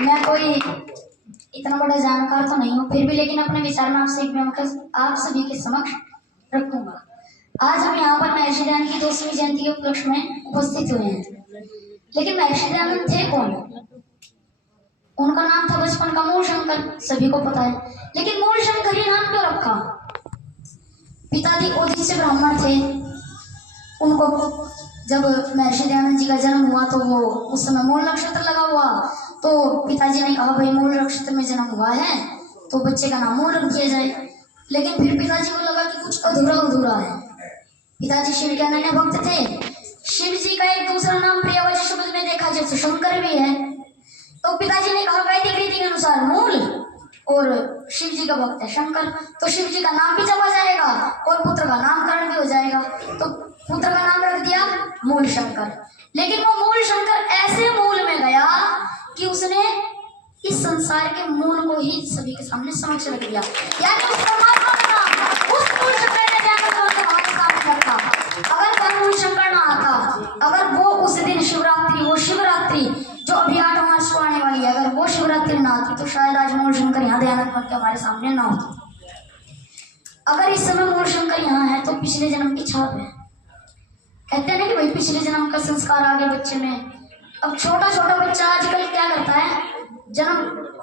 मैं कोई इतना बड़ा जानकार तो नहीं हूँ, फिर भी लेकिन अपने विचार में आप सभी के समक्ष रखूंगा। आज हम यहाँ पर महर्षि दयानंद की 200वीं जयंती के उपलक्ष्य में उपस्थित हुए हैं। लेकिन महर्षि दयानंद थे कौन? उनका नाम था बचपन का मूल शंकर, सभी को पता है। लेकिन मूल शंकर ये नाम क्यों रखा? पिताजी उद्देश्य ब्राह्मण थे। उनको जब महर्षि दयानंद जी का जन्म हुआ तो वो उस समय मूल नक्षत्र लगा हुआ, तो पिताजी ने कहा भाई मूल नक्षत्र में जन्म हुआ है तो बच्चे का नाम मूल रख दिया जाए। लेकिन फिर पिताजी को लगा कि कुछ अधूरा अधूरा है। पिताजी शिव के अनन्य भक्त थे। शिव जी का एक दूसरा नाम प्रियव्रत शब्द में देखा जाए तो शंकर भी है। तो पिताजी ने कहा वैदिक रीति के अनुसार मूल और शिव जी का भक्त है शंकर, तो शिव जी का नाम भी जमा जाएगा और पुत्र का नामकरण भी हो जाएगा। तो पुत्र का नाम रख दिया मूल शंकर। लेकिन वो मूल शंकर ऐसे मूल में गया कि उसने इस संसार के मूल को ही सभी के सामने समक्ष रख दिया। यानी उस परमात्मा का नाम उस मूल शंकर ने सामने रखा। अगर वह मूल शंकर ना आता, अगर वो उस दिन शिवरात्रि, वो शिवरात्रि जो अभी 8 मार्च को आने वाली है, अगर वो शिवरात्रि ना आती तो शायद आज मूल शंकर यहाँ दयानंद बन के हमारे सामने ना होती। अगर इस समय मूल शंकर यहाँ है तो पिछले जन्म की छाप है। कहते हैं ना कि भाई पिछले जन्म का संस्कार आ गया बच्चे में। अब छोटा छोटा बच्चा आजकल क्या करता है, जन्म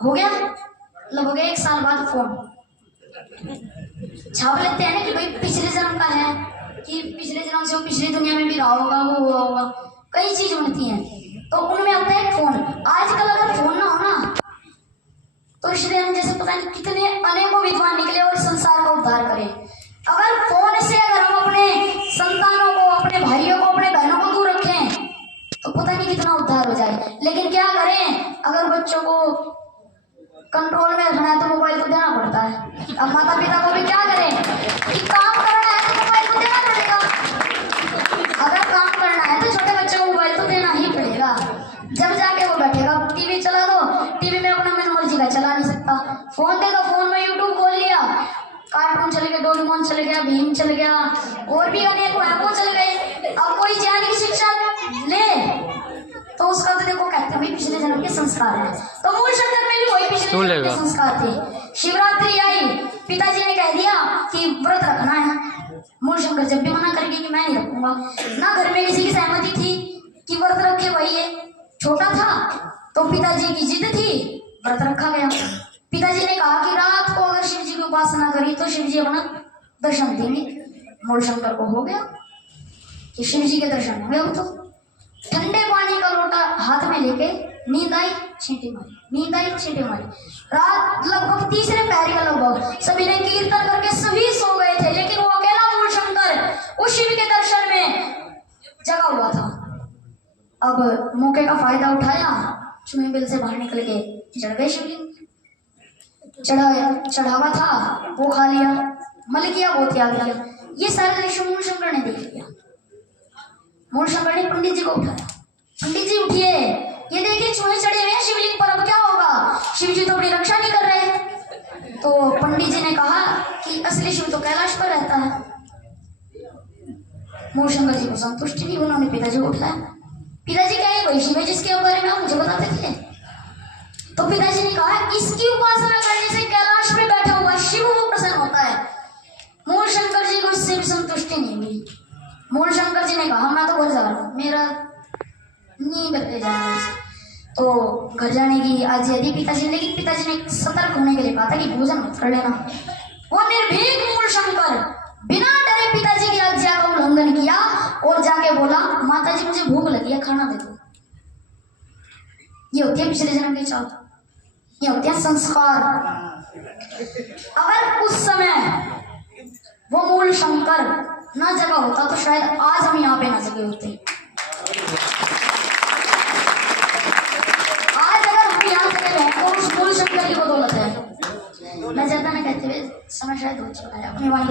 हो गया लगभग 1 साल बाद फोन छाप लेते हैं ना कि भाई पिछले जन्म का है, कि पिछले जन्म से वो पिछली दुनिया में भी रहा होगा, वो हुआ होगा, कई चीज बनती हैं तो उनमें आता है फोन। आजकल अगर फोन ना हो ना तो इसलिए हम जैसे पता नहीं कितने अनेकों विद्वान निकले और संसार का उद्धार करें। अगर फोन से अगर हम अपने संतानों को, अपने भाइयों को, अपने बहनों को दूर रखें तो पता नहीं कितना उद्धार हो जाए। लेकिन क्या करें, अगर बच्चों को कंट्रोल में रखना है तो मोबाइल को देना पड़ता है। अब माता पिता को भी क्या करें कि काम करना है तो मोबाइल को देना पड़ेगा। अगर काम करना है तो छोटे बच्चे को मोबाइल तो देना ही पड़ेगा। जब जाके वो बैठेगा, टीवी चला दो, टीवी में अपना मन मर्जी का चला नहीं सकता। फोन दे दो, फोन में यूट्यूब खोल लिया, कार्टून चल गया, डोरेमोन चल गया, भीम चल गया, और भी अनेकों हैं वो चल गए। अब कोई ज्ञान की शिक्षा ले तो उसका तो देखो कहते हैं पिछले जन्म के संस्कार है। तो मूल शंकर में भी वही पिछले जन्म के संस्कार थे। शिवरात्रि आई, पिताजी ने कह दिया कि व्रत रखना है। मूल शंकर जब भी मना करेंगे कि मैं नहीं रखूंगा, ना घर में किसी की सहमति थी कि व्रत रखे भाई, ये छोटा था तो पिताजी की जिद थी, व्रत रखा गया। पिताजी ने कहा कि रात को अगर शिव जी की उपासना करी तो शिव जी अपना दर्शन देंगे। मूल शंकर को हो गया कि शिव जी के दर्शन हो गए। अब तो ठंडे पानी का लोटा हाथ में लेके नींद आई, छींटी मारी, नींद आई, छींटी मारी। रात लगभग 3रे पहर का लगभग सभी ने कीर्तन करके सभी सो गए थे, लेकिन वो अकेला मूल शंकर उस शिव के दर्शन में जगा हुआ था। अब मौके का फायदा उठाया, चुई बिल से बाहर निकल के चढ़ गए शिवलिंग। चढ़ावा था वो खा लिया, मल किया वो त्याग लिया। ये सारा दृश्य मूल शंकर ने देख लिया। मूल शंकर ने पंडित जी को उठाया, पंडित जी उठिए, ये देखिए चूहे चढ़े हुए हैं शिवलिंग पर, अब क्या होगा? शिव जी तो अपनी रक्षा नहीं कर रहे। तो पंडित जी ने कहा कि असली शिव तो कैलाश पर रहता है। मूल शंकर जी को संतुष्टि नहीं, उन्होंने पिताजी को उठाया। पिताजी क्या है वही शिव है जिसके बारे में आप मुझे बताते थे? तो पिताजी ने कहा इसकी उपासना करने से कैलाश में बैठा हुआ शिव वो प्रसन्न होता है। मूल शंकर जी को इससे भी संतुष्टि नहीं हुई। मूल शंकर जी ने कहा मैं तो घर जा रहा हूँ, मेरा नहीं बदले जाना। तो घर जाने की आज यदि पिताजी, लेकिन पिताजी ने सतर्क होने के लिए कहा था कि भोजन मत कर लेना। वो निर्भीक मूल शंकर बिना डरे पिताजी की आज्ञा का उल्लंघन किया और जाके बोला माता जी मुझे भूख लगी है, खाना दे दो। ये होती है पिछले जन्म की चाल, ये होते हैं संस्कार। अगर उस समय वो मूल शंकर ना जगह होता तो शायद आज हम यहाँ पे ना जगे होते। आज अगर हम यहाँ जगे हैं तो उस मूल शंकर की बदौलत है। मैं ज्यादा ना कहते हुए समय शायद हो चुका है, अपनी वाणी